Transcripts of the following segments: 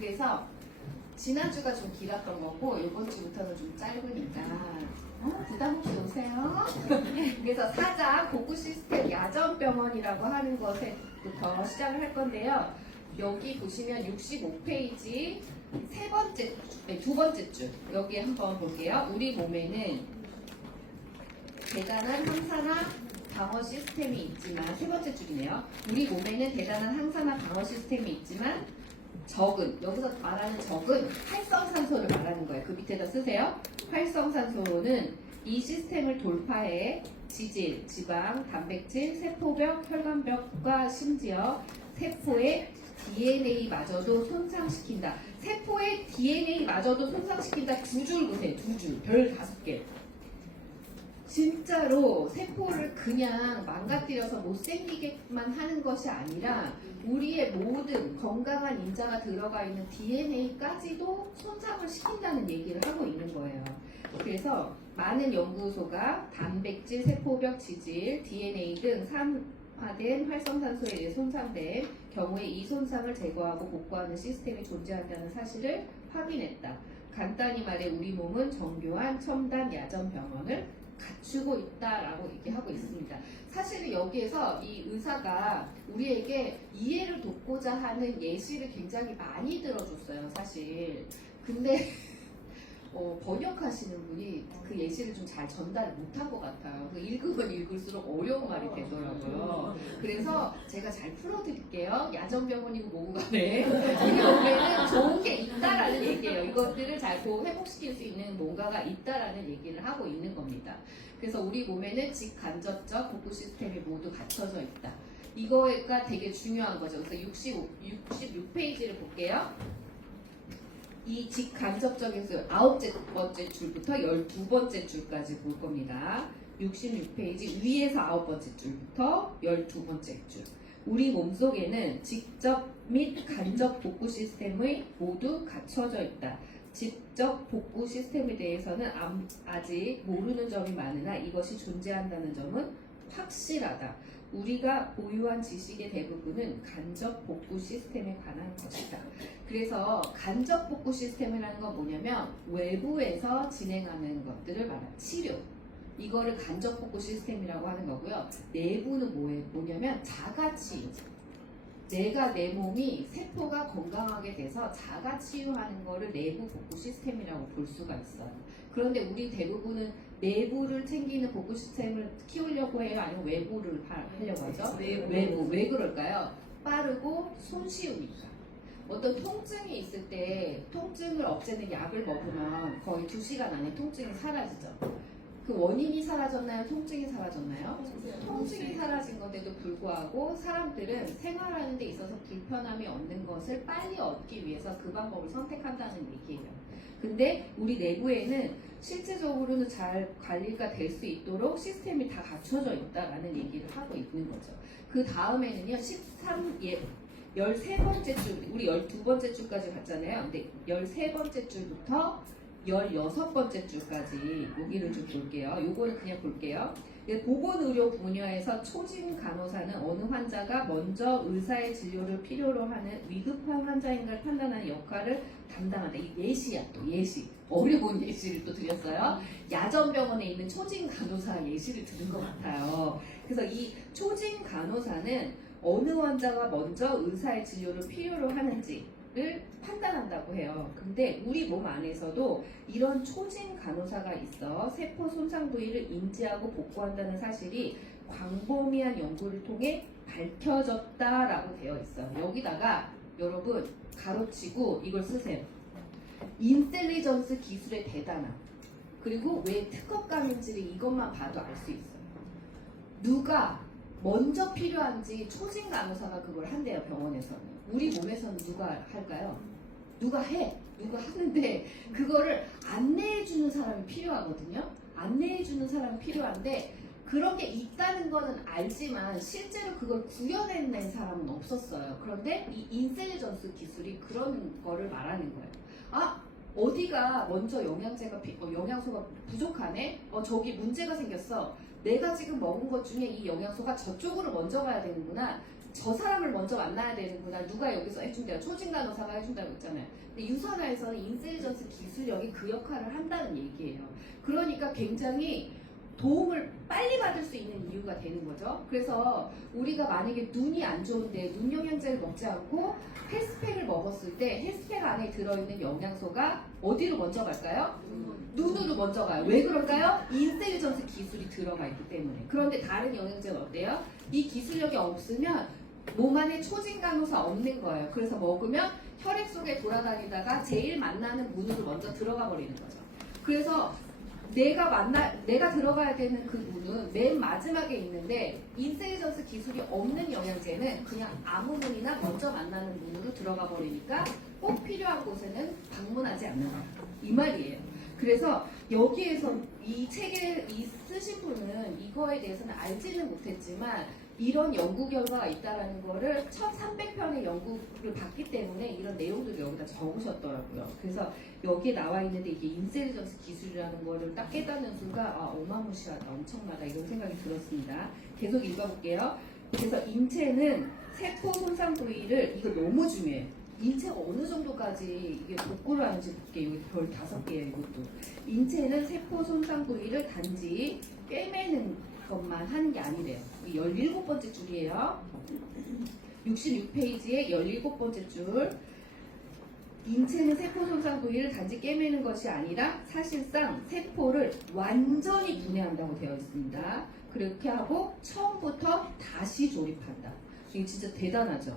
그래서 지난주가 좀 길었던 거고 이번 주부터는 좀 짧으니까 부담 없이 오세요. 그래서 사자 복구 시스템 야전병원이라고 하는 것부터 시작을 할 건데요. 여기 보시면 65페이지 두 번째 줄 여기 한번 볼게요. 우리 몸에는 대단한 항산화 방어 시스템이 있지만 세 번째 줄이네요. 우리 몸에는 대단한 항산화 방어 시스템이 있지만 적은, 여기서 말하는 적은 활성산소를 말하는 거예요. 그 밑에다 쓰세요. 활성산소는 이 시스템을 돌파해 지질, 지방, 단백질, 세포벽, 혈관벽과 심지어 세포의 DNA마저도 손상시킨다. 세포의 DNA마저도 손상시킨다. 두 줄 보세요. 두 줄. 별 5개. 진짜로 세포를 그냥 망가뜨려서 못생기게만 하는 것이 아니라 우리의 모든 건강한 인자가 들어가 있는 DNA까지도 손상을 시킨다는 얘기를 하고 있는 거예요. 그래서 많은 연구소가 단백질, 세포벽, 지질, DNA 등 산화된 활성산소에 의해 손상된 경우에 이 손상을 제거하고 복구하는 시스템이 존재한다는 사실을 확인했다. 간단히 말해 우리 몸은 정교한 첨단 야전 병원을 갖추고 있다라고 얘기하고 있습니다. 사실은 여기에서 이 의사가 우리에게 이해를 돕고자 하는 예시를 굉장히 많이 들어줬어요, 사실. 근데 번역하시는 분이 그 예시를 좀 잘 전달을 못한 것 같아요. 읽으면 읽을수록 어려운 말이 되더라고요. 그래서 제가 잘 풀어드릴게요. 야전병원이고 뭐고 간에 우리 몸에는 좋은 게 있다라는 얘기예요. 이것들을 잘 회복시킬 수 있는 뭔가가 있다라는 얘기를 하고 있는 겁니다. 그래서 우리 몸에는 직간접적 복구 시스템이 모두 갖춰져 있다. 이거가 되게 중요한 거죠. 그래서 66페이지를 볼게요. 이 직간접적에서 9번째 줄부터 12번째 줄까지 볼 겁니다. 66페이지 위에서 9번째 줄부터 12번째 줄. 우리 몸속에는 직접 및 간접 복구 시스템이 모두 갖춰져 있다. 직접 복구 시스템에 대해서는 아직 모르는 점이 많으나 이것이 존재한다는 점은 확실하다. 우리가 보유한 지식의 대부분은 간접 복구 시스템에 관한 것이다. 그래서 간접 복구 시스템이라는 건 뭐냐면 외부에서 진행하는 것들을 말하는 치료. 이거를 간접 복구 시스템이라고 하는 거고요. 내부는 뭐냐면 자가치유죠. 내가 내 몸이 세포가 건강하게 돼서 자가 치유하는 거를 내부 복구 시스템이라고 볼 수가 있어요. 그런데 우리 대부분은 내부를 챙기는 복구 시스템을 키우려고 해요? 아니면 외부를 하려고 하죠? 외부. 왜 그럴까요? 빠르고 손쉬우니까. 어떤 통증이 있을 때 통증을 없애는 약을 먹으면 거의 2시간 안에 통증이 사라지죠. 그 원인이 사라졌나요? 통증이 사라졌나요? 통증이 사라진 건데도 불구하고 사람들은 생활하는 데 있어서 불편함이 없는 것을 빨리 얻기 위해서 그 방법을 선택한다는 얘기예요. 근데 우리 내부에는 실제적으로는 잘 관리가 될 수 있도록 시스템이 다 갖춰져 있다라는 얘기를 하고 있는 거죠. 그 다음에는요, 13번째 줄, 우리 12번째 줄까지 갔잖아요. 근데 13번째 줄부터 16번째 줄까지 여기를 좀 볼게요. 요거는 그냥 볼게요. 보건의료 분야에서 초진 간호사는 어느 환자가 먼저 의사의 진료를 필요로 하는 위급한 환자인가를 판단하는 역할을 담당한다. 이 예시야, 또 예시. 어려운 예시를 또 드렸어요. 야전병원에 있는 초진 간호사 예시를 들은 것 같아요. 그래서 이 초진 간호사는 어느 환자가 먼저 의사의 진료를 필요로 하는지 를 판단한다고 해요. 근데 우리 몸 안에서도 이런 초진 간호사가 있어 세포 손상 부위를 인지하고 복구한다는 사실이 광범위한 연구를 통해 밝혀졌다라고 되어 있어요. 여기다가 여러분 가로치고 이걸 쓰세요. 인텔리전스 기술의 대단함. 그리고 왜 특허감인지를 이것만 봐도 알 수 있어요. 누가 먼저 필요한지 초진 간호사가 그걸 한대요, 병원에서는. 우리 몸에서는 누가 할까요? 누가 해. 누가 하는데 그거를 안내해주는 사람이 필요하거든요. 안내해주는 사람이 필요한데 그런 게 있다는 거는 알지만 실제로 그걸 구현해낸 사람은 없었어요. 그런데 이 인텔리전스 기술이 그런 거를 말하는 거예요. 아, 어디가 먼저 영양소가 부족하네? 저기 문제가 생겼어. 내가 지금 먹은 것 중에 이 영양소가 저쪽으로 먼저 가야 되는구나. 저 사람을 먼저 만나야 되는구나. 누가 여기서 해준대요. 초진간호사가 해준다고 했잖아요. 근데 유산화에서는 인텔리전스 기술력이 그 역할을 한다는 얘기예요. 그러니까 굉장히 도움을 빨리 받을 수 있는 이유가 되는 거죠. 그래서 우리가 만약에 눈이 안 좋은데 눈 영양제를 먹지 않고 헬스팩을 먹었을 때 헬스팩 안에 들어있는 영양소가 어디로 먼저 갈까요? 눈으로 먼저 가요. 왜 그럴까요? 인텔리전스 기술이 들어가 있기 때문에. 그런데 다른 영양제는 어때요? 이 기술력이 없으면 몸 안에 초진간호사 없는 거예요. 그래서 먹으면 혈액 속에 돌아다니다가 제일 만나는 문으로 먼저 들어가 버리는 거죠. 그래서 내가 들어가야 되는 그 문은 맨 마지막에 있는데 인텔리전스 기술이 없는 영양제는 그냥 아무 문이나 먼저 만나는 문으로 들어가 버리니까 꼭 필요한 곳에는 방문하지 않는다. 이 말이에요. 그래서 여기에서 이 책을 쓰신 분은 이거에 대해서는 알지는 못했지만 이런 연구 결과가 있다라는 거를 1300편의 연구를 봤기 때문에 이런 내용들을 여기다 적으셨더라고요. 그래서 여기에 나와 있는데 이게 인텔리전스 기술이라는 거를 딱 깨닫는 순간 어마무시하다, 엄청나다 이런 생각이 들었습니다. 계속 읽어볼게요. 그래서 인체는 세포 손상 부위를, 이거 너무 중요해요. 인체가 어느 정도까지 이게 복구를 하는지 볼게요. 여기 별 5개예요, 이것도. 인체는 세포 손상 부위를 단지 꿰매는 것만 하는 게 아니래요. 17번째 줄이에요. 66페이지에 17번째 줄. 인체는 세포 손상 부위를 단지 꿰매는 것이 아니라 사실상 세포를 완전히 분해한다고 되어 있습니다. 그렇게 하고 처음부터 다시 조립한다. 이게 진짜 대단하죠.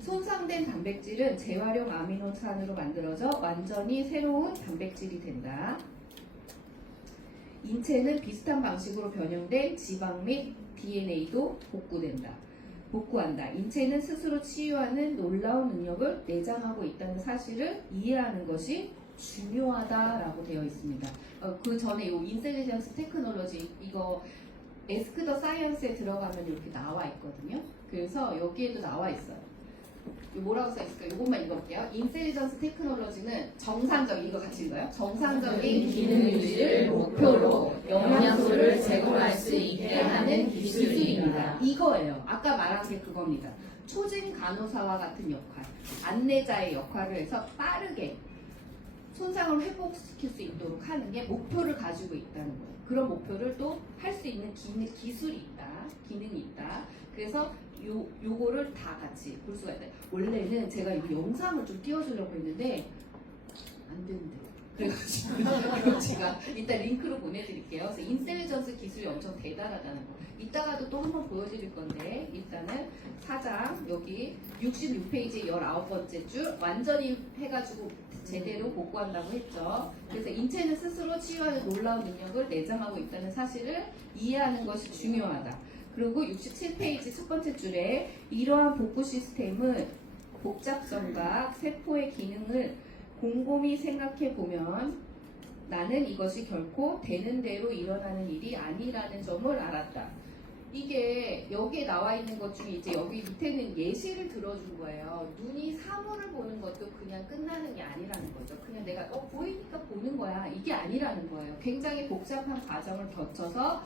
손상된 단백질은 재활용 아미노산으로 만들어져 완전히 새로운 단백질이 된다. 인체는 비슷한 방식으로 변형된 지방 및 DNA도 복구한다. 인체는 스스로 치유하는 놀라운 능력을 내장하고 있다는 사실을 이해하는 것이 중요하다라고 되어 있습니다. 그 전에 이 인텔리전스 테크놀로지 이거 에스크 더 사이언스에 들어가면 이렇게 나와 있거든요. 그래서 여기에도 나와 있어요. 뭐라고 써있을까? 이것만 읽어볼게요. 인텔리전스 테크놀로지는 정상적인, 이거 같이 읽어요. 정상적인 기능 유지를 목표로 영양소를 제공할 수 있게 하는 기술입니다. 이거예요. 아까 말한 게 그겁니다. 초진 간호사와 같은 역할, 안내자의 역할을 해서 빠르게 손상을 회복시킬 수 있도록 하는 게 목표를 가지고 있다는 거예요. 그런 목표를 또 할 수 있는 기술이 있다, 기능이 있다. 그래서 요거를 다 같이 볼 수가 있다. 원래는 제가 이 영상을 좀 띄워주려고 했는데 안 된대요. 그래가지고 제가 이따 링크로 보내드릴게요. 그래서 인텔리전스 기술이 엄청 대단하다는 거. 이따가도 또 한번 보여드릴 건데 일단은 4장 여기 66페이지 19번째 줄 완전히 해가지고 제대로 복구한다고 했죠. 그래서 인체는 스스로 치유하는 놀라운 능력을 내장하고 있다는 사실을 이해하는 것이 중요하다. 그리고 67페이지 첫 번째 줄에 이러한 복구 시스템은 복잡성과 세포의 기능을 곰곰이 생각해 보면 나는 이것이 결코 되는 대로 일어나는 일이 아니라는 점을 알았다. 이게 여기에 나와 있는 것 중에 이제 여기 밑에는 예시를 들어준 거예요. 눈이 사물을 보는 것도 그냥 끝나는 게 아니라는 거죠. 그냥 내가 보이니까 보는 거야. 이게 아니라는 거예요. 굉장히 복잡한 과정을 거쳐서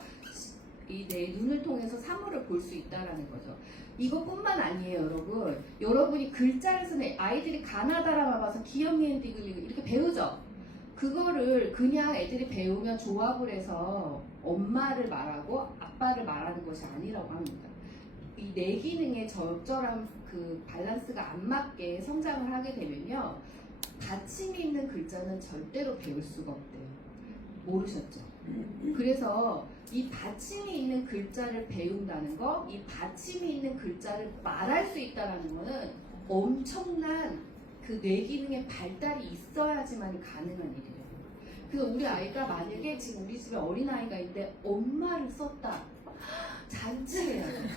내 눈을 통해서 사물을 볼 수 있다라는 거죠. 이것뿐만 아니에요, 여러분. 여러분이 글자를 쓰는 아이들이 가나다라 봐서 기억니은 디귿리고 이렇게 배우죠. 그거를 그냥 애들이 배우면 조합을 해서 엄마를 말하고 아빠를 말하는 것이 아니라고 합니다. 이 뇌 기능의 적절한 그 밸런스가 안 맞게 성장을 하게 되면요, 받침이 있는 글자는 절대로 배울 수가 없대요. 모르셨죠? 그래서 이 받침이 있는 글자를 배운다는 거, 이 받침이 있는 글자를 말할 수 있다는 거는 엄청난 그 뇌 기능의 발달이 있어야지만 가능한 일이래요. 그래서 우리 아이가 만약에 지금 우리 집에 어린아이가 있는데 엄마를 썼다. 잔치해야 돼.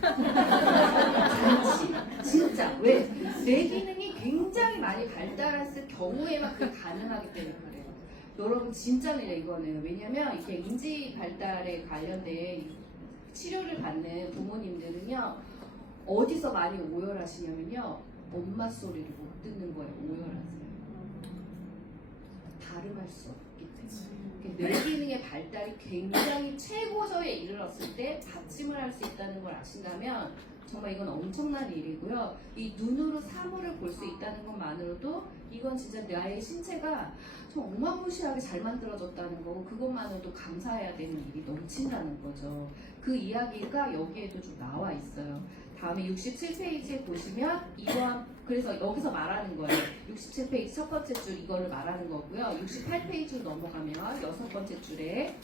잔치. 진짜. 왜? 뇌 기능이 굉장히 많이 발달했을 경우에만 그게 가능하기 때문에 그래요. 여러분 진짜네요 이거는. 왜냐면 이게 인지 발달에 관련된 치료를 받는 부모님들은요 어디서 많이 오열하시냐면요 엄마 소리를 못 듣는 거예요. 오열하세요. 발음할 수 없기 때문에. 뇌 기능의 몸의 발달이 굉장히 최고조에 이르렀을 때 받침을 할 수 있다는 걸 아신다면 정말 이건 엄청난 일이고요. 이 눈으로 사물을 볼 수 있다는 것만으로도 이건 진짜 나의 신체가 좀 어마무시하게 잘 만들어졌다는 거고 그것만으로도 감사해야 되는 일이 넘친다는 거죠. 그 이야기가 여기에도 좀 나와 있어요. 다음에 67페이지에 보시면 이러한 그래서 여기서 말하는 거예요. 67페이지 첫 번째 줄 이거를 말하는 거고요. 68페이지로 넘어가면 여섯 번째 줄에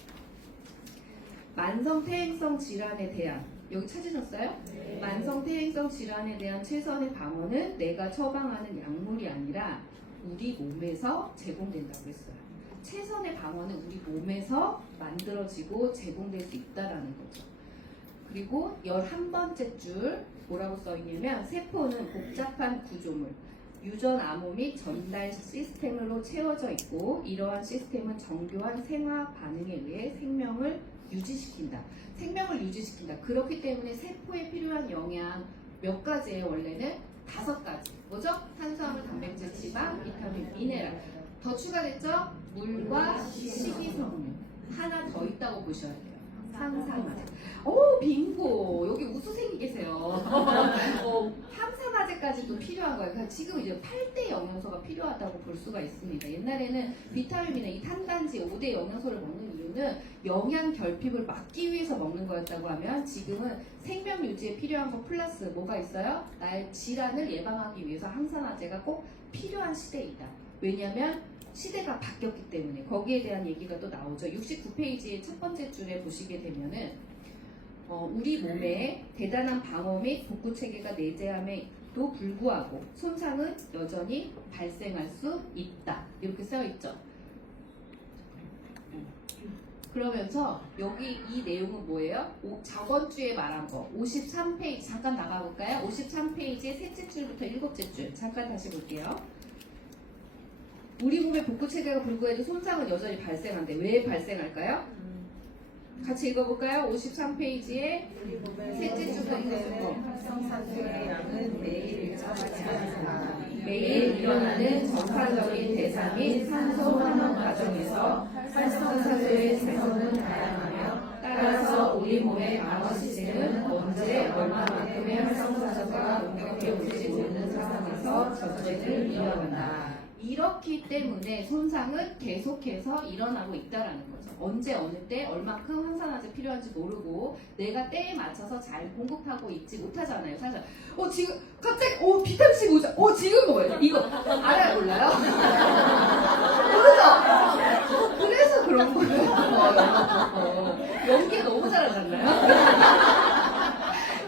만성퇴행성 질환에 대한 여기 찾으셨어요? 네. 만성퇴행성 질환에 대한 최선의 방어는 내가 처방하는 약물이 아니라 우리 몸에서 제공된다고 했어요. 최선의 방어는 우리 몸에서 만들어지고 제공될 수 있다라는 거죠. 그리고 11번째 줄 뭐라고 써있냐면 세포는 복잡한 구조물, 유전 암호 및 전달 시스템으로 채워져 있고 이러한 시스템은 정교한 생화 반응에 의해 생명을 유지시킨다. 생명을 유지시킨다. 그렇기 때문에 세포에 필요한 영양 몇 가지예요? 원래는 5가지. 뭐죠? 탄수화물, 단백질, 지방, 비타민, 미네랄. 더 추가됐죠? 물과 식이섬유. 하나 더 있다고 보셔야 돼요. 항산화제. 오, 빙고. 여기 우수생이 계세요. 항산화제까지도 필요한 거예요. 그러니까 지금 이제 8대 영양소가 필요하다고 볼 수가 있습니다. 옛날에는 비타민이나 이 탄단지 5대 영양소를 먹는 이유는 영양 결핍을 막기 위해서 먹는 거였다고 하면 지금은 생명 유지에 필요한 거 플러스 뭐가 있어요? 나의 질환을 예방하기 위해서 항산화제가 꼭 필요한 시대이다. 왜냐하면 시대가 바뀌었기 때문에 거기에 대한 얘기가 또 나오죠. 69페이지 첫 번째 줄에 보시게 되면은 우리 몸에 대단한 방어 및 복구 체계가 내재함에도 불구하고 손상은 여전히 발생할 수 있다. 이렇게 써 있죠. 그러면서 여기 이 내용은 뭐예요? 저번 주에 말한 거 53페이지 잠깐 나가볼까요? 53페이지의 셋째 줄부터 일곱째 줄 잠깐 다시 볼게요. 우리 몸의 복구 체계가 불구해도 손상은 여전히 발생한데 왜 발생할까요? 같이 읽어볼까요? 53페이지에 셋째 줄부터 읽어볼게요. 활성산소의 양은 매일 일정하지 않다. 매일 일어나는 정상적인 대사 및 산소 환원 과정에서 활성산소의 생성은 다양하며 따라서 우리 몸의 방어 시스템은 언제 얼마만큼의 활성산소가 공격해 올지 모르는 상황에서 전쟁을 이어간다. 이렇기 때문에 손상은 계속해서 일어나고 있다라는 거죠. 언제 어느 때 얼마큼 항산화제 필요한지 모르고 내가 때에 맞춰서 잘 공급하고 있지 못하잖아요. 사실 지금 갑자기 비타민 C 모자 지금 뭐예요? 이거 알아요 몰라요? 모르죠? 그래서 그런 거예요. 연기 너무 잘하잖아요.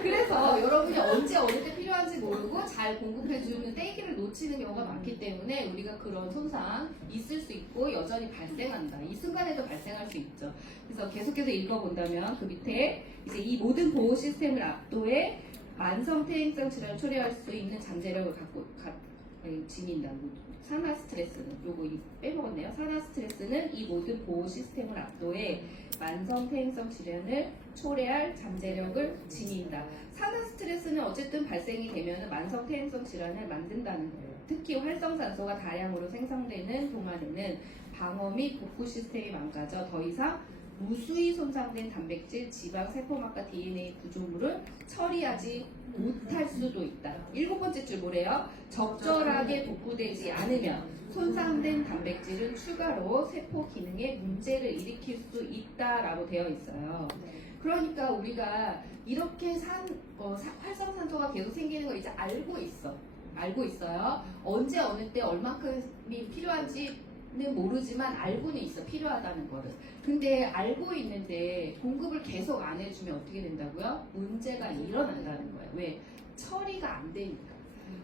그래서 여러분이 언제 어느 때 필요한지 모르고 잘 공급해주는 때기를 놓치는 경우가 많기 때문에 우리가 그런 손상 있을 수 있고 여전히 발생한다. 이 순간에도 발생할 수 있죠. 그래서 계속해서 읽어본다면 그 밑에 이제 이 모든 보호 시스템을 압도해 만성퇴행성 질환을 초래할 수 있는 잠재력을 지닌다. 산화 스트레스는 요거 빼먹었네요. 산화 스트레스는 이 모든 보호 시스템을 압도해 만성퇴행성 질환을 초래할 잠재력을 지닌다. 산화 스트레스는 어쨌든 발생이 되면 만성퇴행성 질환을 만든다는 거예요. 특히 활성산소가 다량으로 생성되는 동안에는 방어 및 복구 시스템이 망가져 더 이상 무수히 손상된 단백질, 지방, 세포막과 DNA 구조물을 처리하지 못할 수도 있다. 7번째 줄 뭐래요? 적절하게 복구되지 않으면 손상된 단백질은 추가로 세포 기능에 문제를 일으킬 수 있다라고 되어 있어요. 그러니까 우리가 이렇게 활성산소가 계속 생기는 걸 이제 알고 있어요. 언제 어느 때 얼마큼이 필요한지는 모르지만 알고는 있어. 필요하다는 거를. 근데 알고 있는데 공급을 계속 안 해주면 어떻게 된다고요? 문제가 일어난다는 거예요. 왜? 처리가 안 되니까.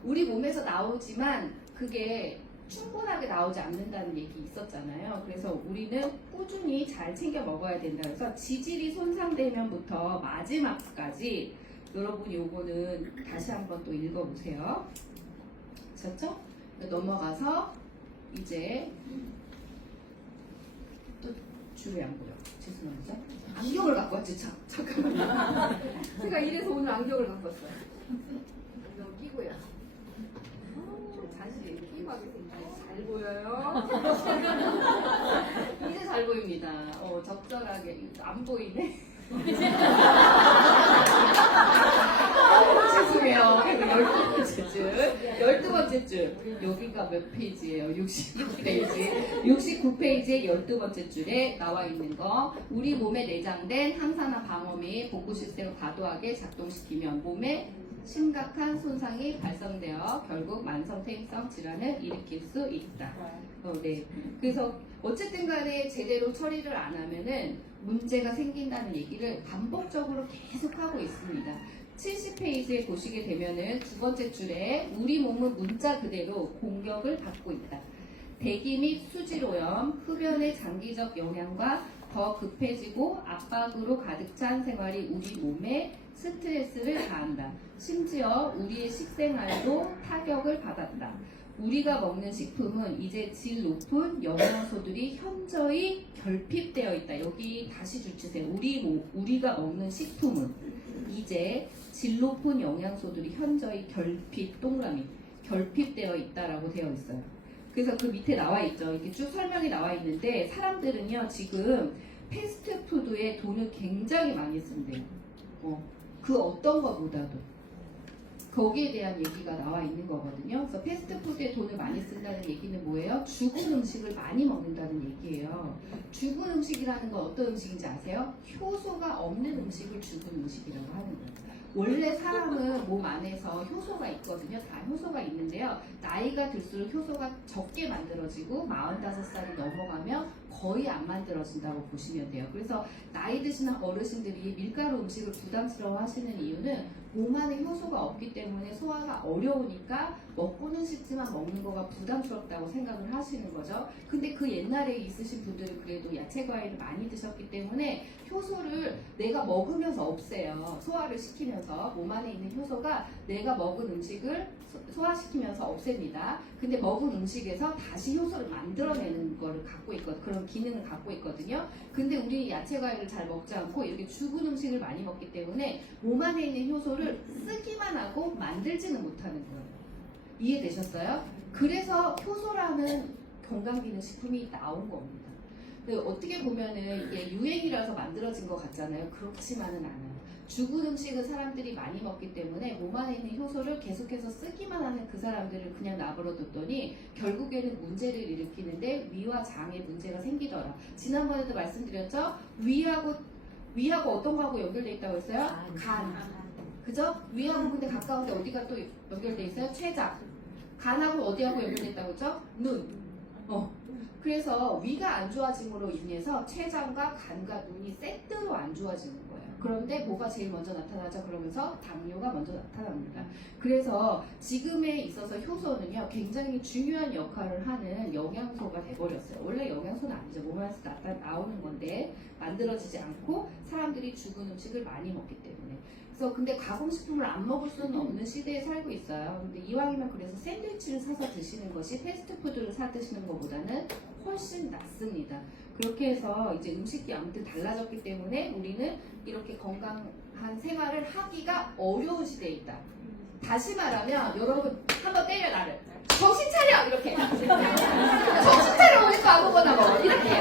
우리 몸에서 나오지만 그게 충분하게 나오지 않는다는 얘기 있었잖아요. 그래서 우리는 꾸준히 잘 챙겨 먹어야 된다. 그래서 지질이 손상되면부터 마지막까지 여러분 요거는 다시 한번 또 읽어보세요. 그렇죠? 넘어가서 이제 또 줄이 안 보여. 죄송합니다. 안경을 갖고 왔지. 잠깐만요. 제가 이래서 오늘 안경을 갖고 왔어요. 안경 끼고요. 다시 끼고 하겠습니다. 잘 보여요? 이제 잘 보여요. 보입니다. 적절하게 안 보이네. 죄송해요. 12번째 줄. 여기가 몇 페이지예요? 69페이지. 69페이지의 12번째 줄에 나와 있는 거. 우리 몸에 내장된 항산화 방어 및 복구 시스템을 과도하게 작동시키면 몸에 심각한 손상이 발생되어 결국 만성 퇴행성 질환을 일으킬 수 있다. 네. 그래서 어쨌든 간에 제대로 처리를 안 하면은 문제가 생긴다는 얘기를 반복적으로 계속 하고 있습니다. 70페이지에 보시게 되면은 두 번째 줄에 우리 몸은 문자 그대로 공격을 받고 있다. 대기 및 수질오염, 흡연의 장기적 영향과 더 급해지고 압박으로 가득 찬 생활이 우리 몸에 스트레스를 가한다. 심지어 우리의 식생활도 타격을 받았다. 우리가 먹는 식품은 이제 질 높은 영양소들이 현저히 결핍되어 있다. 여기 다시 줄치세요. 우리가 먹는 식품은 이제 질 높은 영양소들이 현저히 결핍되어 있다라고 되어 있어요. 그래서 그 밑에 나와 있죠. 이렇게 쭉 설명이 나와 있는데 사람들은요 지금 패스트푸드에 돈을 굉장히 많이 쓴대요. 그 어떤 것보다도. 거기에 대한 얘기가 나와 있는 거거든요. 그래서 패스트푸드에 돈을 많이 쓴다는 얘기는 뭐예요? 죽은 음식을 많이 먹는다는 얘기예요. 죽은 음식이라는 건 어떤 음식인지 아세요? 효소가 없는 음식을 죽은 음식이라고 하는 거예요. 원래 사람은 몸 안에서 효소가 있거든요. 다 효소가 있는데요. 나이가 들수록 효소가 적게 만들어지고 45살이 넘어가면 거의 안 만들어진다고 보시면 돼요. 그래서 나이 드시는 어르신들이 밀가루 음식을 부담스러워 하시는 이유는 몸 안에 효소가 없기 때문에 소화가 어려우니까 먹고는 싶지만 먹는 거가 부담스럽다고 생각을 하시는 거죠. 근데 그 옛날에 있으신 분들은 그래도 야채 과일을 많이 드셨기 때문에 효소를 내가 먹으면서 없애요. 소화를 시키면서 몸 안에 있는 효소가 내가 먹은 음식을 소화시키면서 없앱니다. 근데 먹은 음식에서 다시 효소를 만들어내는 거를 갖고 있거든요. 그런 기능을 갖고 있거든요. 근데 우리 야채 과일을 잘 먹지 않고 이렇게 죽은 음식을 많이 먹기 때문에 몸 안에 있는 효소를 쓰기만 하고 만들지는 못하는 거예요. 이해되셨어요? 그래서 효소라는 건강기능식품이 나온 겁니다. 어떻게 보면은 이게 유행이라서 만들어진 것 같잖아요. 그렇지만은 않아요. 죽은 음식은 사람들이 많이 먹기 때문에 몸 안에 있는 효소를 계속해서 쓰기만 하는 그 사람들을 그냥 놔버려뒀더니 결국에는 문제를 일으키는데 위와 장에 문제가 생기더라. 지난번에도 말씀드렸죠? 위하고 어떤 거하고 연결돼 있다고 했어요? 간. 그죠? 위하고 근데 가까운데 어디가 또 연결돼 있어요? 췌장. 간하고 어디하고 연결돼 있다고 했죠? 눈. 그래서 위가 안 좋아짐으로 인해서 췌장과 간과 눈이 세트로 안 좋아지는 거예요. 그런데 뭐가 제일 먼저 나타나죠? 그러면서 당뇨가 먼저 나타납니다. 그래서 지금에 있어서 효소는요 굉장히 중요한 역할을 하는 영양소가 돼버렸어요. 원래 영양소는 아니죠. 몸 안에서 나오는 건데 만들어지지 않고 사람들이 죽은 음식을 많이 먹기 때문에. 그래서 근데 가공식품을 안 먹을 수는 없는 시대에 살고 있어요. 근데 이왕이면 그래서 샌드위치를 사서 드시는 것이 패스트푸드를 사 드시는 것보다는 훨씬 낫습니다. 그렇게 해서 이제 음식이 아무튼 달라졌기 때문에 우리는 이렇게 건강한 생활을 하기가 어려운 시대에 있다. 다시 말하면 여러분 한번 때려 나를. 정신 차려! 이렇게. 정신 차려! 오니까 아무거나 먹어. 이렇게.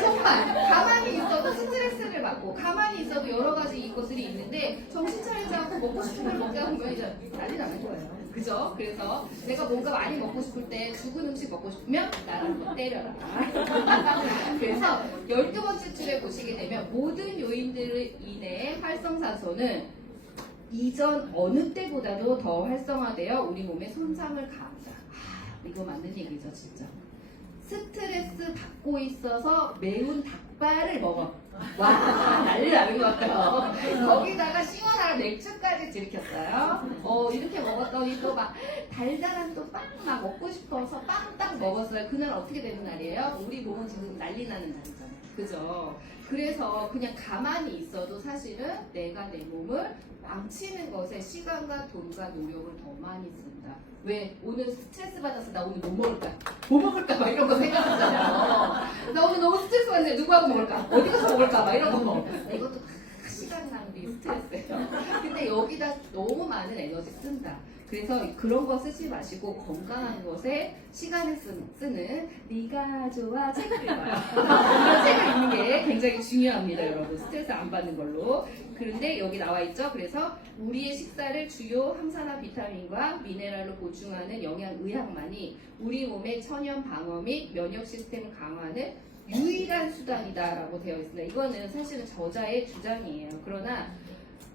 정말 가만히 있어도 스트레스를 받고 가만히 있어도 여러 가지 이것들이 있는데 정신 차리지 않고 먹고 싶은 걸 먹다 보면 이제 난리 나는 거예요. 그죠? 그래서 내가 뭔가 많이 먹고 싶을 때 죽은 음식 먹고 싶으면 나를 한번 때려라. 그래서 12번째 줄에 보시게 되면 모든 요인들을 인해 활성산소는 이전 어느 때보다도 더 활성화되어 우리 몸에 손상을 가한다. 이거 맞는 얘기죠, 진짜. 스트레스 받고 있어서 매운 닭발을 먹어. 와, 난리 나는 것 같아요. 거기다가 시원한 맥주까지 들이켰어요. 이렇게 먹었더니 또 막 달달한 또 빵 막 먹고 싶어서 빵 딱 먹었어요. 그날 어떻게 되는 날이에요? 우리 몸은 지금 난리 나는 날이잖아요. 그죠? 그래서 그냥 가만히 있어도 사실은 내가 내 몸을 망치는 것에 시간과 돈과 노력을 더 많이 쓴다. 왜? 오늘 스트레스 받아서 나 오늘 뭐 먹을까? 뭐 먹을까? 막 이런 거 생각하잖아요. 나 오늘 너무 스트레스 받는데 누구하고 먹을까? 어디 가서 먹을까? 막 이런 거. 이것도 시간 낭비 스트레스예요. 근데 여기다 너무 많은 에너지 쓴다. 그래서 그런 거 쓰지 마시고 건강한 것에 시간을 쓰는 네가 좋아 책을 읽어요. 이런 책을 읽는 게 굉장히 중요합니다, 여러분. 스트레스 안 받는 걸로. 그런데 여기 나와 있죠. 그래서 우리의 식사를 주요 항산화 비타민과 미네랄로 보충하는 영양의학만이 우리 몸의 천연 방어 및 면역 시스템을 강화하는 유일한 수단이다라고 되어 있습니다. 이거는 사실은 저자의 주장이에요. 그러나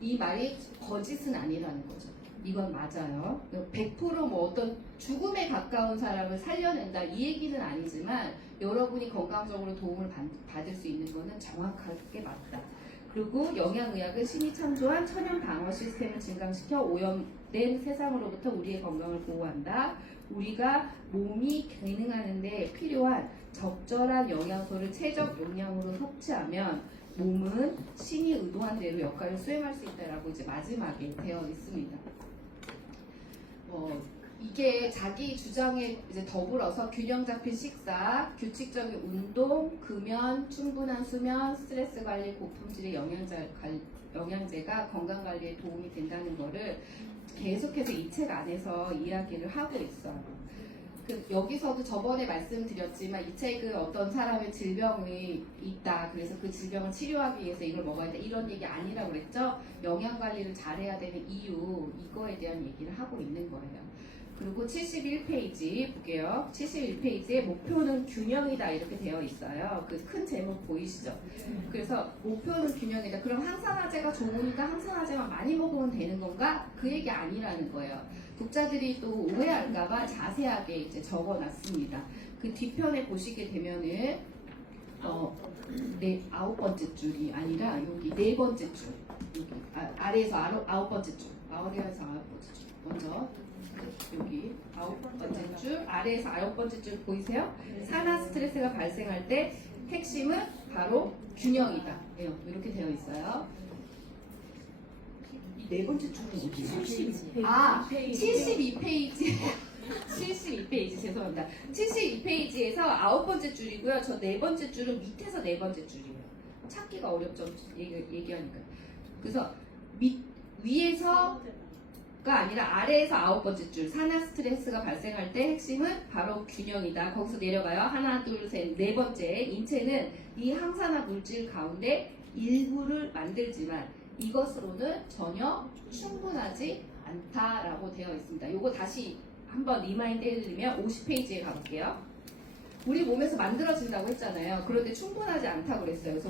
이 말이 거짓은 아니라는 거죠. 이건 맞아요. 100%뭐 어떤 죽음에 가까운 사람을 살려낸다 이 얘기는 아니지만 여러분이 건강적으로 도움을 받을 수 있는 거는 정확하게 맞다. 그리고 영양의학은 신이 창조한 천연 방어 시스템을 증강시켜 오염된 세상으로부터 우리의 건강을 보호한다. 우리가 몸이 기능하는 데 필요한 적절한 영양소를 최적 용량으로 섭취하면 몸은 신이 의도한 대로 역할을 수행할 수 있다라고 이제 마지막에 되어 있습니다. 이게 자기 주장에 이제 더불어서 균형 잡힌 식사, 규칙적인 운동, 금연, 충분한 수면, 스트레스 관리, 고품질의 영양제가 건강 관리에 도움이 된다는 거를 계속해서 이 책 안에서 이야기를 하고 있어요. 여기서도 저번에 말씀드렸지만 이 책은 어떤 사람의 질병이 있다. 그래서 그 질병을 치료하기 위해서 이걸 먹어야 돼. 이런 얘기 아니라고 그랬죠. 영양 관리를 잘해야 되는 이유, 이거에 대한 얘기를 하고 있는 거예요. 그리고 71페이지 볼게요. 71페이지에 목표는 균형이다 이렇게 되어 있어요. 그 큰 제목 보이시죠? 그래서 목표는 균형이다. 그럼 항산화제가 좋으니까 항산화제만 많이 먹으면 되는 건가? 그 얘기 아니라는 거예요. 독자들이 또 오해할까봐 자세하게 이제 적어놨습니다. 그 뒤편에 보시게 되면은 아홉 번째 줄이 아니라 여기 네 번째 줄, 여기 아래에서 아홉 번째 줄, 아래에서 아홉 번째 줄 먼저. 여기 아홉 번째 줄, 아래에서 아홉 번째 줄 보이세요? 산화 스트레스가 발생할 때 핵심은 바로 균형이다. 이렇게 되어 있어요. 네 번째 줄은 어디예요? 72페이지. 72페이지 죄송합니다. 72페이지에서 아홉 번째 줄이고요. 저 네 번째 줄은 밑에서 네 번째 줄이에요. 찾기가 어렵죠. 얘기하니까. 그래서 위에서 가 아니라 아래에서 아홉 번째 줄 산화 스트레스가 발생할 때 핵심은 바로 균형이다. 거기서 내려가요. 하나, 둘, 셋, 네 번째. 인체는 이 항산화 물질 가운데 일부를 만들지만 이것으로는 전혀 충분하지 않다라고 되어 있습니다. 요거 다시 한번 리마인드 해드리면 50페이지에 가볼게요. 우리 몸에서 만들어진다고 했잖아요. 그런데 충분하지 않다고 그랬어요. 그래서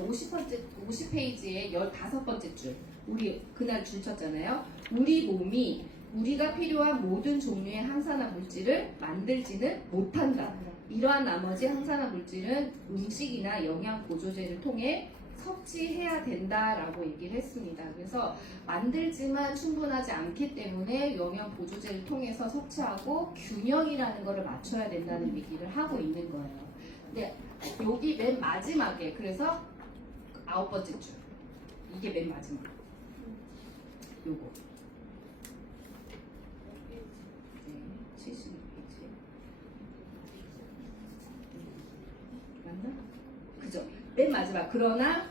50페이지에 15번째 줄. 우리 그날 줄 쳤잖아요. 우리 몸이 우리가 필요한 모든 종류의 항산화 물질을 만들지는 못한다. 이러한 나머지 항산화 물질은 음식이나 영양 보조제를 통해 섭취해야 된다라고 얘기를 했습니다. 그래서 만들지만 충분하지 않기 때문에 영양 보조제를 통해서 섭취하고 균형이라는 것을 맞춰야 된다는 얘기를 하고 있는 거예요. 근데 여기 맨 마지막에 그래서 아홉 번째 줄 이게 맨 마지막 요거 72페이지 맞나? 그죠? 맨 마지막 그러나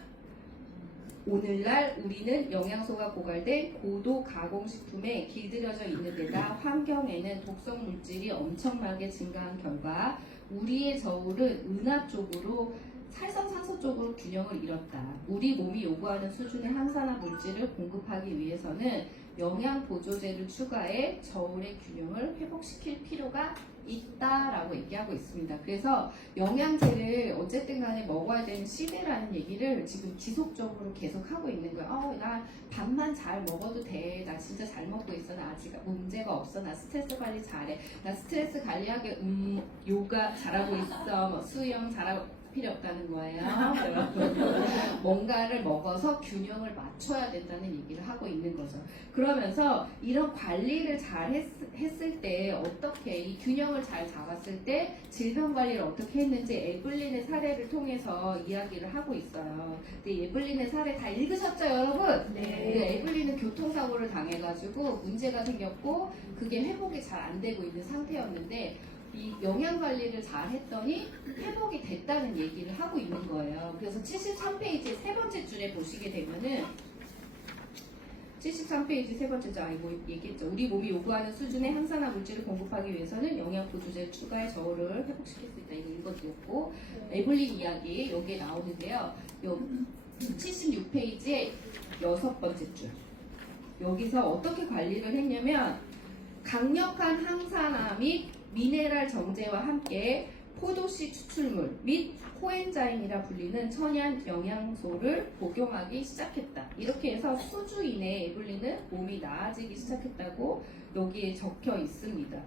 오늘날 우리는 영양소가 고갈된 고도 가공식품에 길들여져 있는 데다 환경에는 독성 물질이 엄청나게 증가한 결과 우리의 저울은 은하 쪽으로 살성산소 쪽으로 균형을 잃었다. 우리 몸이 요구하는 수준의 항산화 물질을 공급하기 위해서는 영양 보조제를 추가해 저울의 균형을 회복시킬 필요가 있다라고 얘기하고 있습니다. 그래서 영양제를 어쨌든 간에 먹어야 되는 시대라는 얘기를 지금 지속적으로 계속 하고 있는 거예요. 나 밥만 잘 먹어도 돼. 나 진짜 잘 먹고 있어. 나 아직 문제가 없어. 나 스트레스 관리 잘해. 나 스트레스 관리하게 요가 잘하고 있어. 뭐 수영 잘하고 필요 없다는 거예요. 뭔가를 먹어서 균형을 맞춰야 된다는 얘기를 하고 있는 거죠. 그러면서 이런 관리를 잘 했을 때 어떻게 이 균형을 잘 잡았을 때 질병 관리를 어떻게 했는지 에블린의 사례를 통해서 이야기를 하고 있어요. 근데 에블린의 사례 다 읽으셨죠, 여러분? 네. 에블린은 교통사고를 당해가지고 문제가 생겼고 그게 회복이 잘 안 되고 있는 상태였는데 이 영양 관리를 잘 했더니 회복이 됐다는 얘기를 하고 있는 거예요. 그래서 73페이지 세 번째 줄에 보시게 되면은 73페이지 세 번째 장 이거 얘기했죠. 우리 몸이 요구하는 수준의 항산화 물질을 공급하기 위해서는 영양 보조제를 추가해 저울을 회복시킬 수 있다. 이거 읽어드렸고 에블린 이야기 여기에 나오는데요. 요 76페이지의 여섯 번째 줄. 여기서 어떻게 관리를 했냐면 강력한 항산화 및 미네랄 정제와 함께 포도씨 추출물 및 코엔자임이라 불리는 천연 영양소를 복용하기 시작했다. 이렇게 해서 수주 이내에 에블린은 몸이 나아지기 시작했다고 여기에 적혀 있습니다.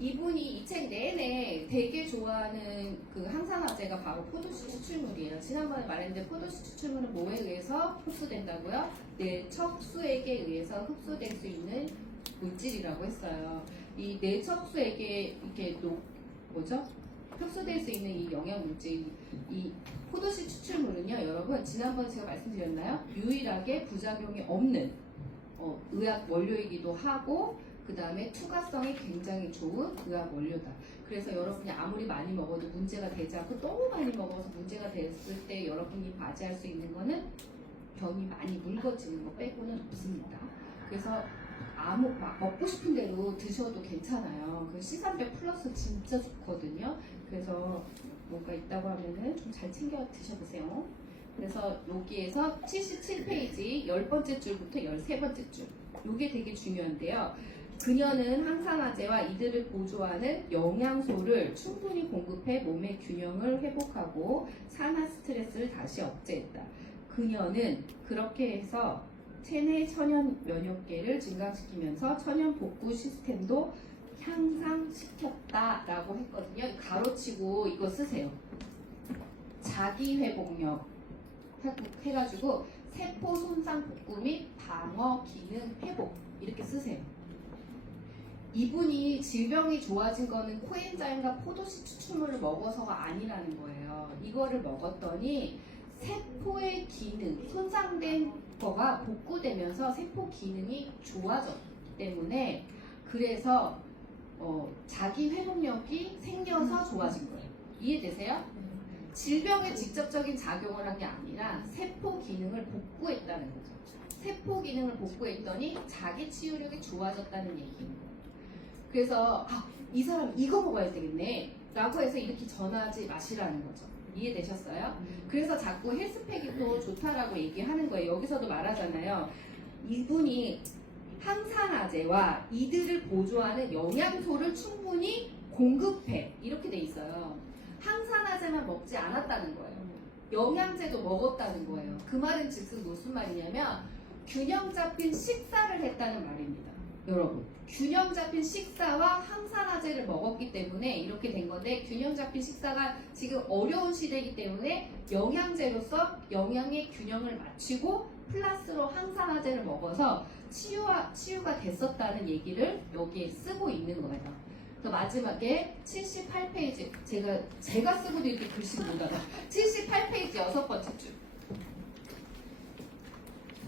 이분이 이 책 내내 되게 좋아하는 그 항산화제가 바로 포도씨 추출물이에요. 지난번에 말했는데 포도씨 추출물은 뭐에 의해서 흡수된다고요? 내 척수액에 의해서 흡수될 수 있는 물질이라고 했어요. 이 내 척수액에 이렇게 뭐죠? 흡수될 수 있는 이 영양 물질, 이 포도씨 추출물은요, 여러분 지난번에 제가 말씀드렸나요? 유일하게 부작용이 없는 의학 원료이기도 하고 그 다음에 투과성이 굉장히 좋은 의학 원료다. 그래서 여러분이 아무리 많이 먹어도 문제가 되지 않고 너무 많이 먹어서 문제가 됐을 때 여러분이 맞이할 수 있는 거는 변이 많이 묽어지는 거 빼고는 없습니다. 그래서 막 먹고 싶은 대로 드셔도 괜찮아요. 그 C300 플러스 진짜 좋거든요. 그래서 뭔가 있다고 하면은 좀 잘 챙겨 드셔보세요. 그래서 여기에서 77페이지 10번째 줄부터 13번째 줄. 이게 되게 중요한데요. 그녀는 항산화제와 이들을 보조하는 영양소를 충분히 공급해 몸의 균형을 회복하고 산화 스트레스를 다시 억제했다. 그녀는 그렇게 해서 체내 천연 면역계를 증강시키면서 천연 복구 시스템도 향상시켰다라고 했거든요. 가로치고 이거 쓰세요. 자기 회복력 해가지고 세포 손상 복구 및 방어 기능 회복 이렇게 쓰세요. 이분이 질병이 좋아진 거는 코엔자임과 포도씨 추출물을 먹어서가 아니라는 거예요. 이거를 먹었더니 세포의 기능, 손상된 거가 복구되면서 세포 기능이 좋아졌기 때문에 그래서 자기 회복력이 생겨서 좋아진 거예요. 이해되세요? 질병에 직접적인 작용을 한 게 아니라 세포 기능을 복구했다는 거죠. 세포 기능을 복구했더니 자기 치유력이 좋아졌다는 얘기입니다. 그래서 이 사람 이거 먹어야 되겠네 라고 해서 이렇게 전하지 마시라는 거죠. 이해되셨어요? 그래서 자꾸 헬스팩이 또 좋다라고 얘기하는 거예요. 여기서도 말하잖아요. 이분이 항산화제와 이들을 보조하는 영양소를 충분히 공급해 이렇게 돼 있어요. 항산화제만 먹지 않았다는 거예요. 영양제도 먹었다는 거예요. 그 말은 즉슨 무슨 말이냐면 균형 잡힌 식사를 했다는 말입니다. 여러분, 균형 잡힌 식사와 항산화제를 먹었기 때문에 이렇게 된 건데, 균형 잡힌 식사가 지금 어려운 시대이기 때문에 영양제로서 영양의 균형을 맞추고 플러스로 항산화제를 먹어서 치유가 됐었다는 얘기를 여기에 쓰고 있는 거예요. 그 마지막에 78페이지 제가 쓰고도 이렇게 글씨를 못 알아. 78페이지 여섯 번째 줄.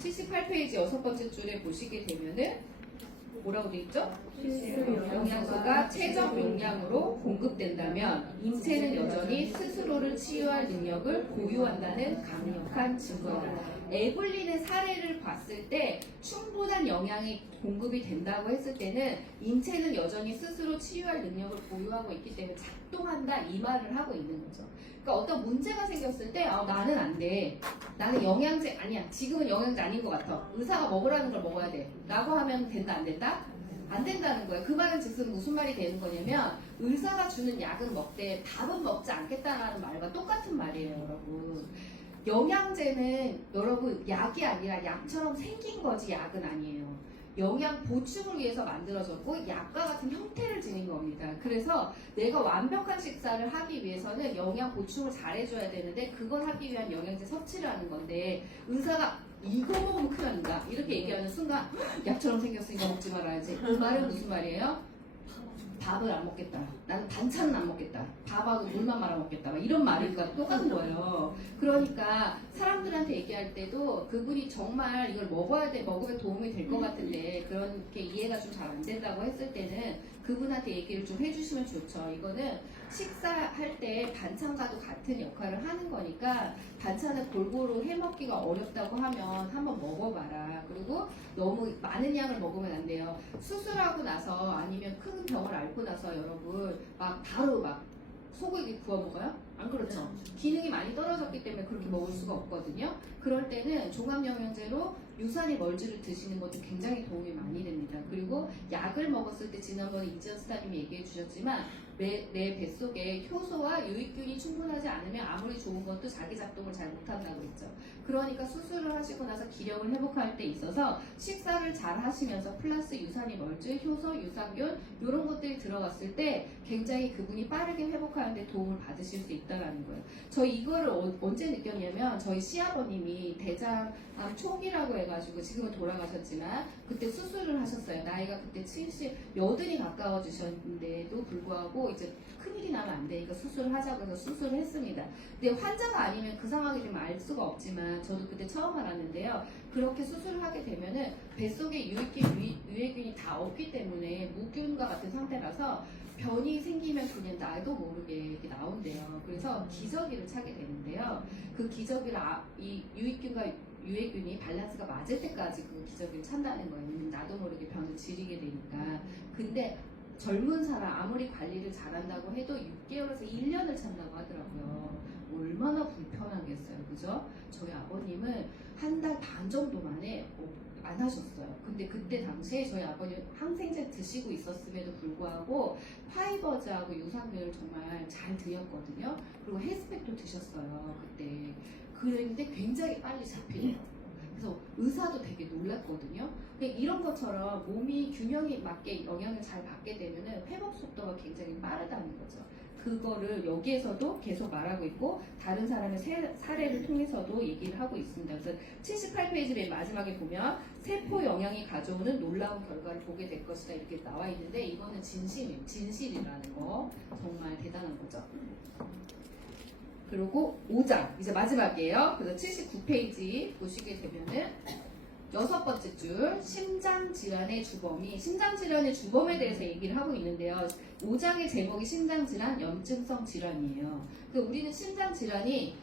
78페이지 여섯 번째 줄에 보시게 되면은 뭐라고 되어 있죠? 영양소가 최적 용량으로 공급된다면 인체는 여전히 스스로를 치유할 능력을 보유한다는 강력한 증거다. 에블린의 사례를 봤을 때 충분한 영양이 공급이 된다고 했을 때는 인체는 여전히 스스로 치유할 능력을 보유하고 있기 때문에 작동한다 이 말을 하고 있는 거죠. 그러니까 어떤 문제가 생겼을 때 나는 안 돼. 나는 영양제 아니야. 지금은 영양제 아닌 것 같아. 의사가 먹으라는 걸 먹어야 돼. 라고 하면 된다 안 된다? 안 된다는 거예요. 그 말은 즉슨 무슨 말이 되는 거냐면 의사가 주는 약은 먹되 밥은 먹지 않겠다라는 말과 똑같은 말이에요, 여러분. 영양제는 여러분 약이 아니라 약처럼 생긴 거지 약은 아니에요. 영양 보충을 위해서 만들어졌고 약과 같은 형태를 지닌 겁니다. 그래서 내가 완벽한 식사를 하기 위해서는 영양 보충을 잘 해줘야 되는데 그걸 하기 위한 영양제 섭취를 하는 건데 의사가 이거 먹으면 큰일 난다 이렇게 얘기하는 순간 약처럼 생겼으니까 먹지 말아야지. 그 말은 무슨 말이에요? 밥을 안 먹겠다. 나는 반찬은 안 먹겠다. 밥하고 물만 말아 먹겠다. 이런 말이니까 똑같은 거예요. 그러니까 사람들한테 얘기할 때도 그분이 정말 이걸 먹어야 돼, 먹으면 도움이 될 것 같은데 그렇게 이해가 좀 잘 안 된다고 했을 때는 그분한테 얘기를 좀 해주시면 좋죠. 이거는 식사할 때 반찬과도 같은 역할을 하는 거니까 반찬을 골고루 해먹기가 어렵다고 하면 한번 먹어봐라. 그리고 너무 많은 양을 먹으면 안 돼요. 수술하고 나서 아니면 큰 병을 앓고 나서 여러분 막 바로 막 소고기 구워 먹어요? 안 그렇죠? 기능이 많이 떨어졌기 때문에 그렇게 먹을 수가 없거든요. 그럴 때는 종합영양제로 유산이 멀즈를 드시는 것도 굉장히 도움이 많이 됩니다. 그리고 약을 먹었을 때 지난번에 이지연 스타님이 얘기해 주셨지만 내 뱃속에 효소와 유익균이 충분하지 않으면 아무리 좋은 것도 자기 작동을 잘 못한다고 했죠. 그러니까 수술을 하시고 나서 기력을 회복할 때 있어서 식사를 잘 하시면서 플러스 유산이 멀즈, 효소, 유산균 이런 것들이 들어갔을 때 굉장히 그분이 빠르게 회복하는데 도움을 받으실 수 있다는 거예요. 저희 이거를 언제 느꼈냐면 저희 시아버님이 대장암 초기라고 해가지고 지금은 돌아가셨지만 그때 수술을 하셨어요. 나이가 그때 80이 가까워지셨는데도 불구하고 이제 큰일이 나면 안 되니까 수술을 하자고 해서 수술을 했습니다. 근데 환자가 아니면 그 상황이 되면 알 수가 없지만 저도 그때 처음 알았는데요. 그렇게 수술을 하게 되면은 뱃속에 유해균이 다 없기 때문에 무균과 같은 상태라서 변이 생기면 그냥 나도 모르게 이렇게 나온대요. 그래서 기저귀를 차게 되는데요. 그 기저귀를 이 유익균과 유해균이 밸런스가 맞을 때까지 그 기저귀를 찬다는 거예요. 왜냐면 나도 모르게 변을 지르게 되니까. 근데 젊은 사람 아무리 관리를 잘한다고 해도 6개월에서 1년을 찬다고 하더라고요. 얼마나 불편하겠어요. 그죠? 저희 아버님은 한 달 반 정도 만에 안 하셨어요. 근데 그때 당시에 저희 아버님 항생제 드시고 있었음에도 불구하고 파이버즈하고 유산균을 정말 잘 드셨거든요. 그리고 헬스팩도 드셨어요. 그때. 그런데 굉장히 빨리 잡히더라고요. 그래서 의사도 되게 놀랐거든요. 근데 이런 것처럼 몸이 균형이 맞게 영향을 잘 받게 되면 회복 속도가 굉장히 빠르다는 거죠. 그거를 여기에서도 계속 말하고 있고 다른 사람의 사례를 통해서도 얘기를 하고 있습니다. 그래서 78페이지 맨 마지막에 보면 세포 영양이 가져오는 놀라운 결과를 보게 될 것이다 이렇게 나와 있는데 이거는 진실이라는 거 정말 대단한 거죠. 그리고 5장 이제 마지막이에요. 그래서 79페이지 보시게 되면은 6번째 줄 심장질환의 주범이 심장질환의 주범에 대해서 얘기를 하고 있는데요. 5장의 제목이 심장질환 염증성 질환이에요. 우리는 심장질환이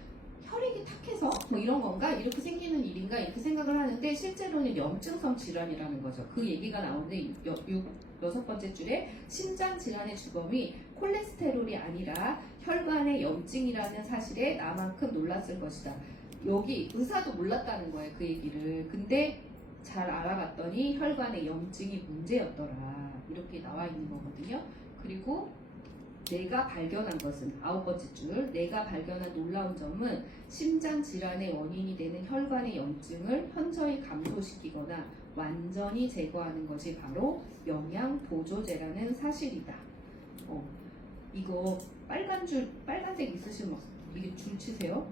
혈액이 탁해서 뭐 이런 건가 이렇게 생기는 일인가 이렇게 생각을 하는데 실제로는 염증성 질환이라는 거죠. 그 얘기가 나오는데 6번째 줄에 심장질환의 주범이 콜레스테롤이 아니라 혈관의 염증이라는 사실에 나만큼 놀랐을 것이다. 여기 의사도 몰랐다는 거예요. 그 얘기를. 근데 잘 알아봤더니 혈관의 염증이 문제였더라. 이렇게 나와 있는 거거든요. 그리고 내가 발견한 것은 9번째 줄 내가 발견한 놀라운 점은 심장질환의 원인이 되는 혈관의 염증을 현저히 감소시키거나 완전히 제거하는 것이 바로 영양보조제라는 사실이다. 이거 빨간색 있으시면 이게 줄 치세요.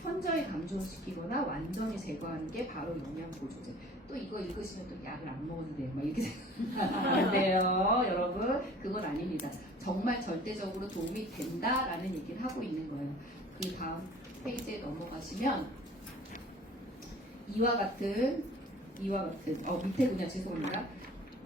현저히 감소시키거나 완전히 제거하는 게 바로 영양보조제. 또 이거 읽으시면 또 약을 안 먹어도 돼요. 막 이렇게 생각하면 안 돼요. 여러분 그건 아닙니다. 정말 절대적으로 도움이 된다라는 얘기를 하고 있는 거예요. 그 다음 페이지에 넘어가시면 이와 같은 밑에군요. 죄송합니다.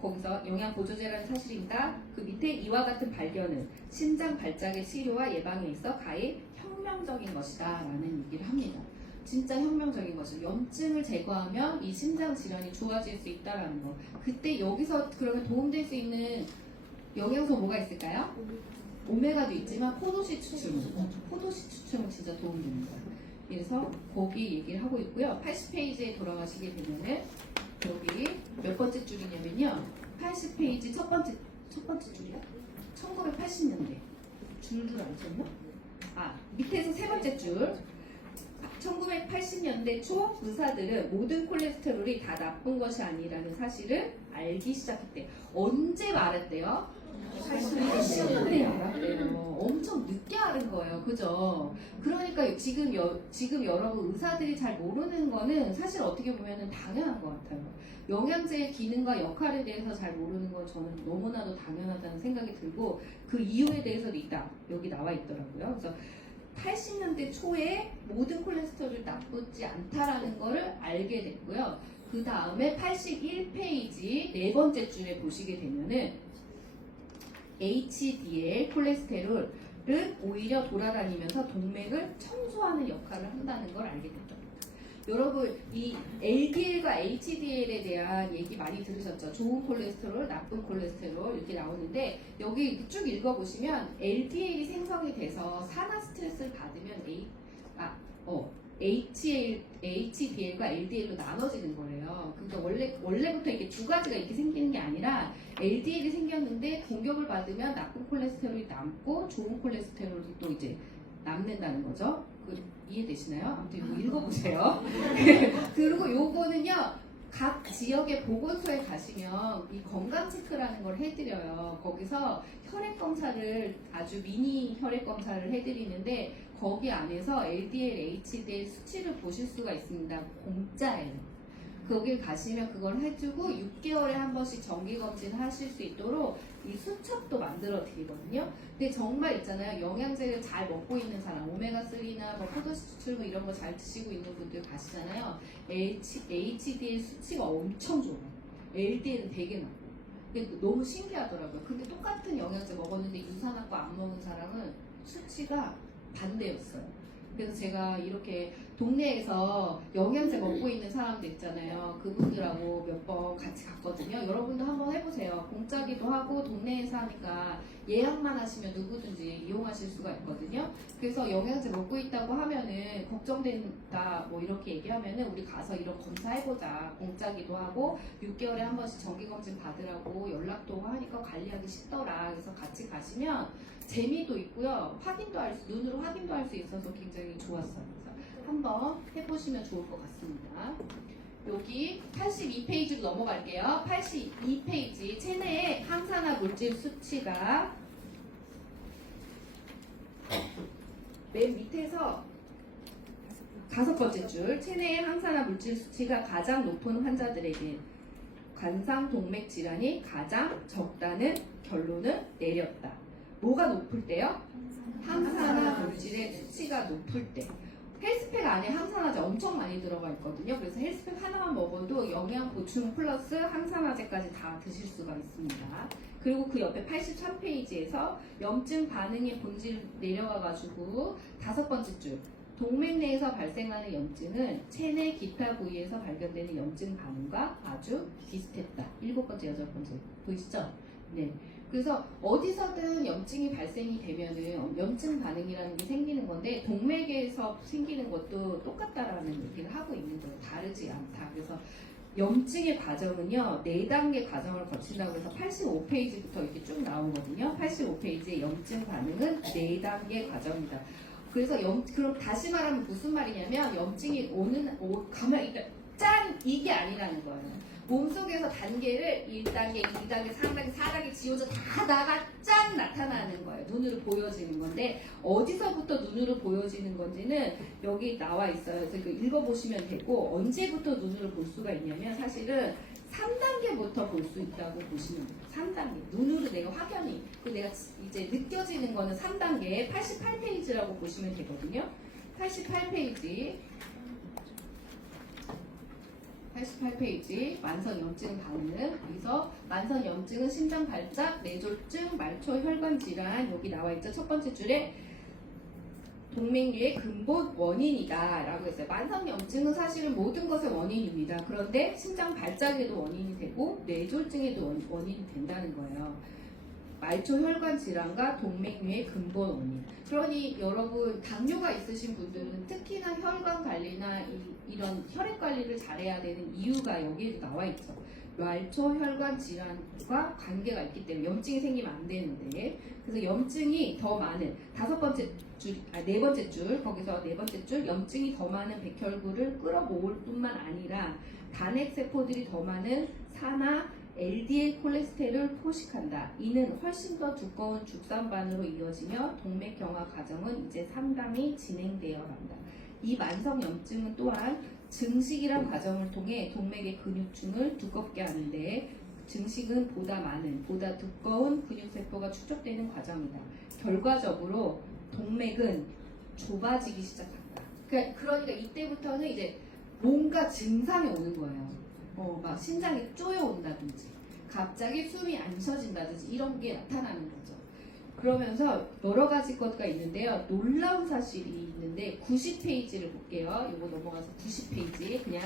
거기서 영양보조제라는 사실입니다. 그 밑에 이와 같은 발견은 심장 발작의 치료와 예방에 있어 가히 혁명적인 것이다 라는 얘기를 합니다. 진짜 혁명적인 것은 염증을 제거하면 이 심장 질환이 좋아질 수 있다라는 거. 그때 여기서 그러면 도움될 수 있는 영양소 뭐가 있을까요? 오메가도 있지만 포도씨 추출은 진짜 도움됩니다. 그래서 거기 얘기를 하고 있고요. 80페이지에 돌아가시게 되면은 여기 몇 번째 줄이냐면요. 80페이지 첫 번째 줄이야? 1980년대 줄을 안 썼나? 밑에서 세 번째 줄 1980년대 초 의사들은 모든 콜레스테롤이 다 나쁜 것이 아니라는 사실을 알기 시작했대요. 언제 말했대요? 80년대에 알았대요. 엄청 늦게 알은 거예요. 그죠? 그러니까 지금 여러분 의사들이 잘 모르는 거는 사실 어떻게 보면 당연한 것 같아요. 영양제의 기능과 역할에 대해서 잘 모르는 건 저는 너무나도 당연하다는 생각이 들고 그 이유에 대해서도 여기 나와 있더라고요. 그래서 80년대 초에 모든 콜레스테롤이 나쁘지 않다라는 거를 알게 됐고요. 그 다음에 81페이지 네 번째 줄에 보시게 되면은 HDL 콜레스테롤은 오히려 돌아다니면서 동맥을 청소하는 역할을 한다는 걸 알게 됐다. 여러분 이 LDL과 HDL에 대한 얘기 많이 들으셨죠? 좋은 콜레스테롤, 나쁜 콜레스테롤 이렇게 나오는데 여기 이렇게 쭉 읽어보시면 LDL이 생성이 돼서 산화 스트레스를 받으면 HDL과 LDL로 나눠지는 거예요. 그러니까 원래부터 이렇게 두 가지가 이렇게 생기는 게 아니라 LDL이 생겼는데 공격을 받으면 나쁜 콜레스테롤이 남고 좋은 콜레스테롤이 또 이제 남는다는 거죠. 이해되시나요? 아무튼 이거 읽어보세요. 그리고 요거는요, 각 지역의 보건소에 가시면 이 건강 체크라는 걸 해드려요. 거기서 혈액 검사를 아주 미니 혈액 검사를 해드리는데 거기 안에서 LDL, HDL 수치를 보실 수가 있습니다. 공짜예요. 거길 가시면 그걸 해주고 6개월에 한 번씩 정기검진 하실 수 있도록 이 수첩도 만들어 드리거든요. 근데 정말 있잖아요. 영양제를 잘 먹고 있는 사람, 오메가3나 뭐 포도수출 뭐 이런 거 잘 드시고 있는 분들 가시잖아요. HDL 수치가 엄청 좋아요. LDL은 되게 낮고. 근데 너무 신기하더라고요. 근데 똑같은 영양제 먹었는데 유산균 안 먹은 사람은 수치가 반대였어요. 그래서 제가 이렇게 동네에서 영양제 먹고 있는 사람들 있잖아요. 그분들하고 몇 번 같이 갔거든요. 여러분도 한번 해보세요. 공짜기도 하고 동네에서 하니까 예약만 하시면 누구든지 이용하실 수가 있거든요. 그래서 영양제 먹고 있다고 하면은 걱정된다 뭐 이렇게 얘기하면은 우리 가서 이런 검사해보자. 공짜기도 하고 6개월에 한 번씩 정기검진 받으라고 연락도 오고 하니까 관리하기 쉽더라. 그래서 같이 가시면 재미도 있고요. 눈으로 확인도 할 수 있어서 굉장히 좋았어요. 그래서 한번 해보시면 좋을 것 같습니다. 여기 82페이지로 넘어갈게요. 82페이지 체내의 항산화 물질 수치가 맨 밑에서 5번째 줄 체내의 항산화 물질 수치가 가장 높은 환자들에게 관상 동맥 질환이 가장 적다는 결론을 내렸다. 뭐가 높을 때요? 항산화 물질의 수치가 높을 때. 헬스팩 안에 항산화제 엄청 많이 들어가 있거든요. 그래서 헬스팩 하나만 먹어도 영양 보충 플러스 항산화제까지 다 드실 수가 있습니다. 그리고 그 옆에 83페이지에서 염증 반응의 본질 내려가가지고 5번째 줄. 동맥 내에서 발생하는 염증은 체내 기타 부위에서 발견되는 염증 반응과 아주 비슷했다. 7번째, 8번째. 보이시죠? 네. 그래서 어디서든 염증이 발생이 되면은 염증 반응이라는 게 생기는 건데 동맥에서 생기는 것도 똑같다라는 얘기를 하고 있는 거예요. 다르지 않다. 그래서 염증의 과정은요 4단계 과정을 거친다고 해서 85페이지부터 이렇게 쭉 나오거든요. 85페이지의 염증 반응은 4단계 과정이다. 그래서 그럼 다시 말하면 무슨 말이냐면 염증이 가만히 짠 이게 아니라는 거예요. 몸속에서 단계를 1단계, 2단계, 3단계, 4단계 지워져 다가 짠 나타나는 거예요. 눈으로 보여지는 건데 어디서부터 눈으로 보여지는 건지는 여기 나와 있어요. 그래서 이거 읽어보시면 되고 언제부터 눈으로 볼 수가 있냐면 사실은 3단계부터 볼 수 있다고 보시면 돼요. 3단계. 눈으로 내가 확연히 내가 이제 느껴지는 거는 3단계 88페이지라고 보시면 되거든요. 88페이지 만성 염증 반응. 그래서 만성 염증은 심장 발작, 뇌졸중, 말초 혈관 질환 여기 나와 있죠. 첫 번째 줄에 동맥류의 근본 원인이다 라고 했어요. 만성 염증은 사실은 모든 것의 원인입니다. 그런데 심장 발작에도 원인이 되고 뇌졸중에도 원인이 된다는 거예요. 말초 혈관 질환과 동맥류의 근본 원인. 그러니 여러분 당뇨가 있으신 분들은 특히나 혈관 관리나 이런 혈액 관리를 잘해야 되는 이유가 여기에도 나와 있죠. 말초 혈관 질환과 관계가 있기 때문에 염증이 생기면 안 되는데 그래서 염증이 더 많은 네 번째 줄 거기서 네 번째 줄 염증이 더 많은 백혈구를 끌어모을 뿐만 아니라 단핵 세포들이 더 많은 산화 LDL 콜레스테롤을 포식한다. 이는 훨씬 더 두꺼운 죽산반으로 이어지며 동맥 경화 과정은 이제 상당히 진행되어 간다. 이 만성 염증은 또한 증식이란 과정을 통해 동맥의 근육층을 두껍게 하는데 증식은 보다 두꺼운 근육세포가 축적되는 과정이다. 결과적으로 동맥은 좁아지기 시작한다. 그러니까 이때부터는 이제 뭔가 증상이 오는 거예요. 막 심장이 쪼여온다든지. 갑자기 숨이 안 쉬어진다든지 이런 게 나타나는 거죠. 그러면서 여러 가지 것가 있는데요. 놀라운 사실이 있는데 90페이지를 볼게요. 이거 넘어가서 90페이지 그냥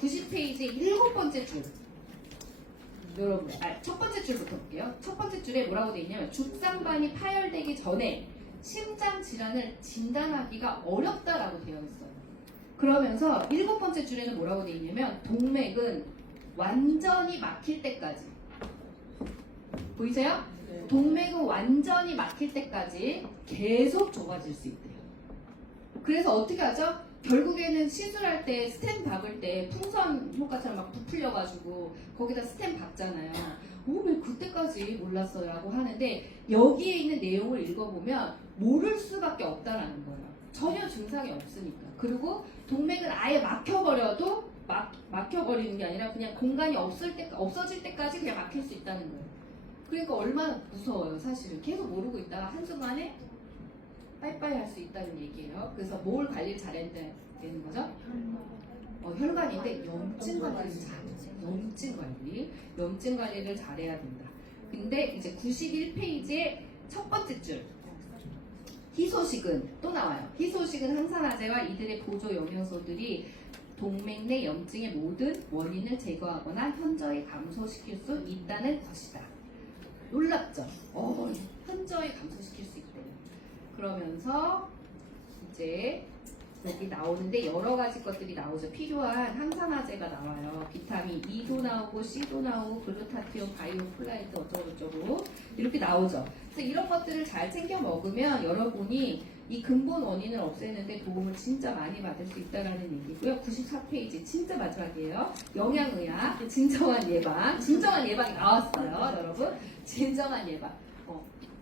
90페이지 7번째 줄. 여러분, 첫 번째 줄부터 볼게요. 첫 번째 줄에 뭐라고 되어 있냐면 죽상반이 파열되기 전에 심장 질환을 진단하기가 어렵다라고 되어 있어요. 그러면서 7번째 줄에는 뭐라고 되어 있냐면 동맥은 완전히 막힐 때까지 보이세요? 동맥은 완전히 막힐 때까지 계속 좁아질 수 있대요. 그래서 어떻게 하죠? 결국에는 시술할 때 스tent 박을 때 풍선 효과처럼 막 부풀려가지고 거기다 스tent 박잖아요. 왜 그때까지 몰랐어요? 라고 하는데 여기에 있는 내용을 읽어보면 모를 수밖에 없다라는 거예요. 전혀 증상이 없으니까. 그리고 동맥은 아예 막혀버려도 막혀버리는 게 아니라 그냥 공간이 없어질 때까지 그냥 막힐 수 있다는 거예요. 그러니까 얼마나 무서워요, 사실은. 계속 모르고 있다가 한순간에 빠이빠이 할 수 있다는 얘기예요. 그래서 뭘 관리를 잘해야 되는 거죠? 혈관인데 염증 관리를 잘해요. 염증 관리를 잘해야 된다. 근데 이제 91페이지의 첫 번째 줄. 희소식은 또 나와요. 희소식은 항산화제와 이들의 보조 영양소들이 동맥 내 염증의 모든 원인을 제거하거나 현저히 감소시킬 수 있다는 것이다. 놀랍죠? 현저히 감소시킬 수 있대요. 그러면서 이제 여기 나오는데 여러 가지 것들이 나오죠. 필요한 항산화제가 나와요. 비타민 E도 나오고 C도 나오고 글루타티온, 바이오플라이트 어쩌고저쩌고 이렇게 나오죠. 그래서 이런 것들을 잘 챙겨 먹으면 여러분이 이 근본 원인을 없애는데 도움을 진짜 많이 받을 수 있다는 얘기고요. 94페이지 진짜 마지막이에요. 영양의학, 진정한 예방이 나왔어요. 여러분, 진정한 예방.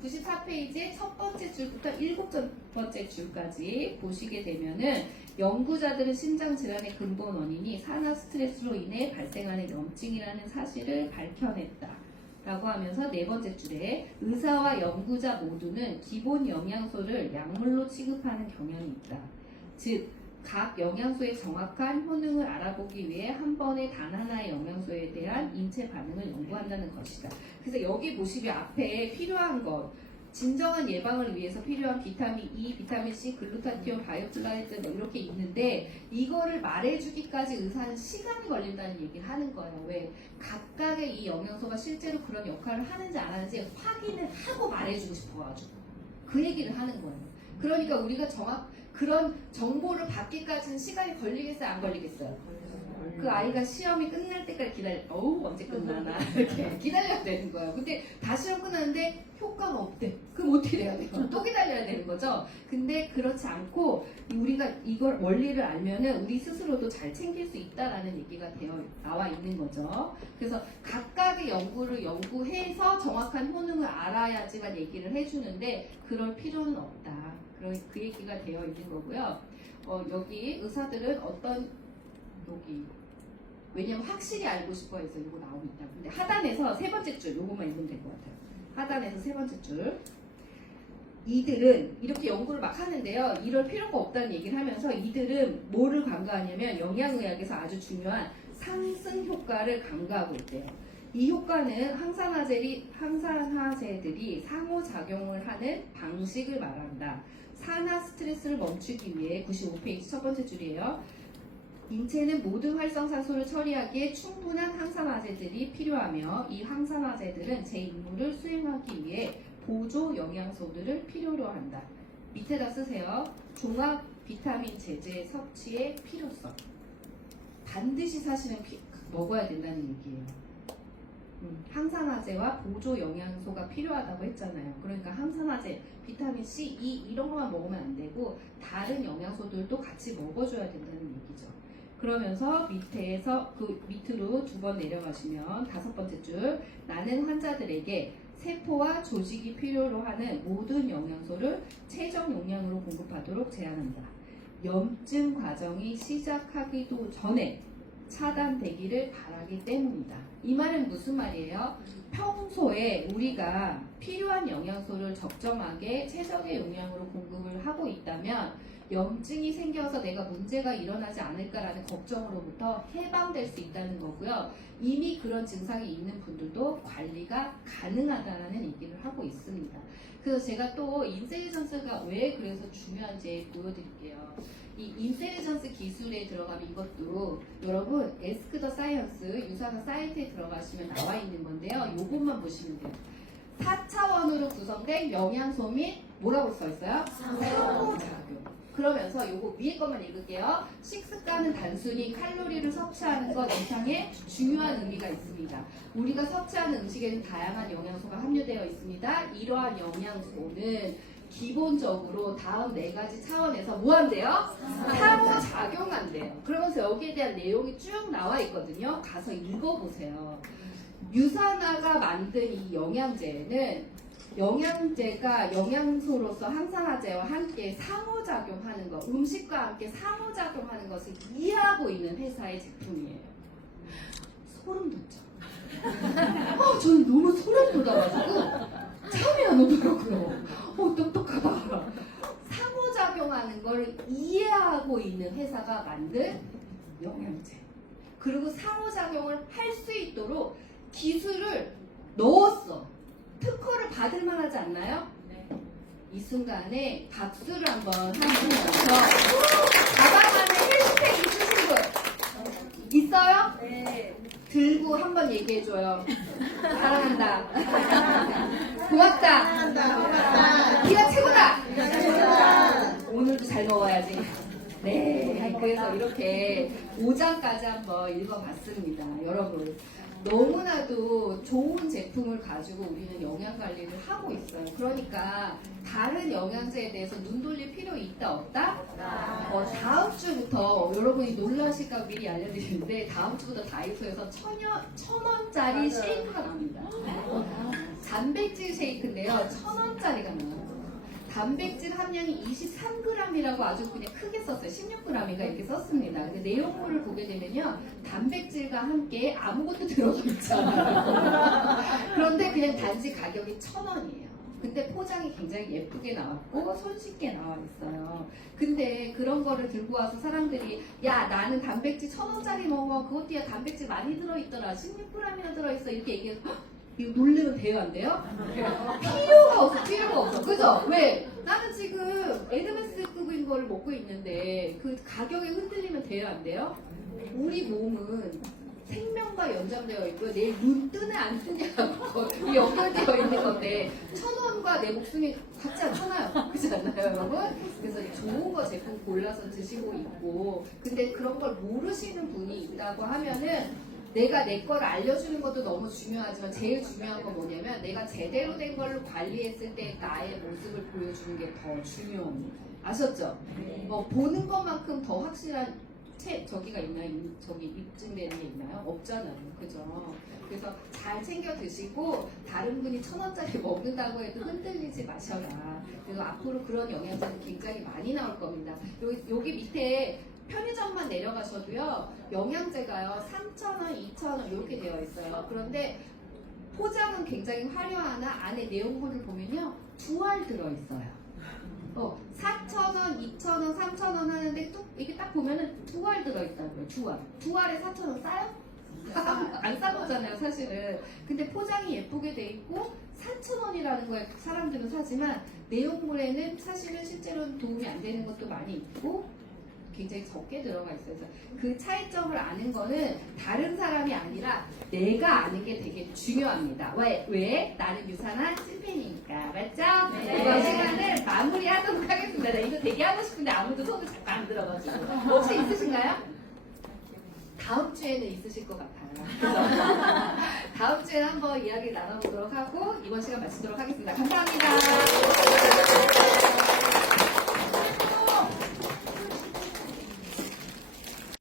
94페이지의 첫 번째 줄부터 7번째 줄까지 보시게 되면은 연구자들은 심장 질환의 근본 원인이 산화 스트레스로 인해 발생하는 염증이라는 사실을 밝혀냈다. 라고 하면서 네 번째 줄에 의사와 연구자 모두는 기본 영양소를 약물로 취급하는 경향이 있다. 즉, 각 영양소의 정확한 효능을 알아보기 위해 한 번에 단 하나의 영양소에 대한 인체 반응을 연구한다는 것이다. 그래서 여기 보시면 앞에 필요한 것, 진정한 예방을 위해서 필요한 비타민 E, 비타민 C, 글루타티온, 바이오플라이트 이렇게 있는데 이거를 말해주기까지 의사는 시간이 걸린다는 얘기를 하는 거예요. 왜? 각각의 이 영양소가 실제로 그런 역할을 하는지 안 하는지 확인을 하고 말해주고 싶어가지고 그 얘기를 하는 거예요. 그러니까 우리가 그런 정보를 받기까지는 시간이 걸리겠어요? 안 걸리겠어요? 그 아이가 시험이 끝날 때까지 언제 끝나나 이렇게 기다려야 되는 거예요. 근데 다 시험 끝났는데 효과가 없대. 그럼 어떻게 해야 돼요? 또 기다려야 되는 거죠. 근데 그렇지 않고 우리가 이걸 원리를 알면은 우리 스스로도 잘 챙길 수 있다라는 얘기가 나와 있는 거죠. 그래서 각각의 연구해서 정확한 효능을 알아야지만 얘기를 해주는데 그럴 필요는 없다. 그 얘기가 되어 있는 거고요. 여기 의사들은 왜냐면 확실히 알고 싶어 해서 이거 나오고 있다. 근데 하단에서 세 번째 줄, 요거만 읽으면 될 것 같아요. 하단에서 세 번째 줄. 이들은 이렇게 연구를 막 하는데요. 이럴 필요가 없다는 얘기를 하면서 이들은 뭐를 간과하냐면 영양의학에서 아주 중요한 상승 효과를 간과하고 있대요. 이 효과는 항산화제들이 상호작용을 하는 방식을 말한다. 산화 스트레스를 멈추기 위해 95페이지 첫 번째 줄이에요. 인체는 모든 활성산소를 처리하기에 충분한 항산화제들이 필요하며 이 항산화제들은 제 임무를 수행하기 위해 보조 영양소들을 필요로 한다. 밑에다 쓰세요. 종합 비타민 제제 섭취의 필요성. 반드시 사실은 먹어야 된다는 얘기예요. 항산화제와 보조 영양소가 필요하다고 했잖아요. 그러니까 항산화제, 비타민 C, E 이런 것만 먹으면 안 되고 다른 영양소들도 같이 먹어줘야 된다는 얘기죠. 그러면서 밑으로 두 번 내려가시면 다섯 번째 줄, 나는 환자들에게 세포와 조직이 필요로 하는 모든 영양소를 최적 용량으로 공급하도록 제안한다. 염증 과정이 시작하기도 전에 차단되기를 바라기 때문이다. 이 말은 무슨 말이에요? 평소에 우리가 필요한 영양소를 적정하게 최적의 용량으로 공급을 하고 있다면 염증이 생겨서 내가 문제가 일어나지 않을까라는 걱정으로부터 해방될 수 있다는 거고요. 이미 그런 증상이 있는 분들도 관리가 가능하다는 얘기를 하고 있습니다. 그래서 제가 또 인텔리전스가 왜 그래서 중요한지 보여드릴게요. 이 인텔리전스 기술에 들어가면 이것도 여러분 에스크 더 사이언스 유사한 사이트에 들어가시면 나와 있는 건데요. 요것만 보시면 돼요. 4차원으로 구성된 영양소 및 뭐라고 써 있어요? 상호작용. 그러면서 요거 위에 것만 읽을게요. 식습관은 단순히 칼로리를 섭취하는 것 이상의 중요한 의미가 있습니다. 우리가 섭취하는 음식에는 다양한 영양소가 함유되어 있습니다. 이러한 영양소는 기본적으로 다음 4가지 차원에서 뭐 한대요? 상호작용한대요. 그러면서 여기에 대한 내용이 쭉 나와 있거든요. 가서 읽어보세요. 유산화가 만든 이 영양제가 영양소로서 항산화제와 함께 상호작용하는 것, 음식과 함께 상호작용하는 것을 이해하고 있는 회사의 제품이에요. 소름 돋죠? 저는 너무 소름 돋아가지고 잠이 안 오더라고요. 똑똑하다. 상호작용하는 걸 이해하고 있는 회사가 만든 영양제. 그리고 상호작용을 할 수 있도록 기술을 넣었어. 특허를 받을 만하지 않나요? 네. 이 순간에 박수를 한번 하시면서 가방 안에 해시태그 있으신 분 있어요? 네. 들고 한번 얘기해줘요. 사랑한다. 고맙다. 사랑한다. 네가 최고다. 최고다. 오늘도 잘 먹어야지. 네, 그래서 이렇게 5장까지 한번 읽어봤습니다. 여러분, 너무나도 좋은 제품을 가지고 우리는 영양관리를 하고 있어요. 그러니까 다른 영양제에 대해서 눈 돌릴 필요 있다 없다? 다음 주부터 여러분이 놀라실까 미리 알려드리는데 다음 주부터 다이소에서 1,000원짜리 쉐이크가 나옵니다. 단백질 쉐이크인데요. 1,000원짜리가 나와요. 단백질 함량이 23g이라고 아주 그냥 크게 썼어요. 16g인가 이렇게 썼습니다. 근데 내용물을 보게 되면요. 단백질과 함께 아무것도 들어가 있지 않아요. 그런데 그냥 단지 가격이 1,000원이에요. 근데 포장이 굉장히 예쁘게 나왔고 손쉽게 나와 있어요. 근데 그런 거를 들고 와서 사람들이 야 나는 단백질 1,000원짜리 먹어. 그것도 야 단백질 많이 들어있더라. 16g이나 들어있어. 이렇게 얘기해서 이거 놀리면 돼요, 안 돼요? 필요가 없어. 그죠? 왜? 나는 지금 에르메스급인 걸 먹고 있는데 그 가격에 흔들리면 돼요, 안 돼요? 우리 몸은 생명과 연장되어 있고요. 내일 눈 뜨네 안 뜨냐고 연결되어 있는 건데 1,000원과 내 목숨이 같지 않잖아요. 그렇지 않나요, 여러분? 그래서 좋은 거 제품 골라서 드시고 있고 근데 그런 걸 모르시는 분이 있다고 하면은 내가 내 걸 알려주는 것도 너무 중요하지만 제일 중요한 건 뭐냐면 내가 제대로 된 걸로 관리했을 때 나의 모습을 보여주는 게 더 중요합니다. 아셨죠? 보는 것만큼 더 확실한 저기가 있나요? 저기 입증되는 게 있나요? 없잖아요. 그죠? 그래서 잘 챙겨 드시고 다른 분이 1,000원짜리 먹는다고 해도 흔들리지 마셔라. 그래서 앞으로 그런 영양제는 굉장히 많이 나올 겁니다. 여기 밑에 편의점만 내려가셔도요 영양제가요 3,000원, 2,000원 이렇게 되어 있어요. 그런데 포장은 굉장히 화려하나 안에 내용물을 보면요 2알 들어있어요. 4,000원, 2,000원, 3,000원 하는데 이게 딱 보면은 2알 들어있다고요. 2알에 4,000원 싸요? 안 싼 거잖아요 사실은. 근데 포장이 예쁘게 돼 있고 4,000원이라는 거에 사람들은 사지만 내용물에는 사실은 실제로는 도움이 안 되는 것도 많이 있고 굉장히 적게 들어가 있어요. 그래서 그 차이점을 아는 거는 다른 사람이 아니라 내가 아는 게 되게 중요합니다. 왜? 나는 유산한 찐팬이니까. 맞죠? 네. 이번 시간을 마무리하도록 하겠습니다. 나 이거 되게 하고 싶은데 아무도 손을 잠깐 안 들어가지고. 혹시 있으신가요? 다음 주에는 있으실 것 같아요. 그래서 다음 주에 한번 이야기 나눠보도록 하고 이번 시간 마치도록 하겠습니다. 감사합니다.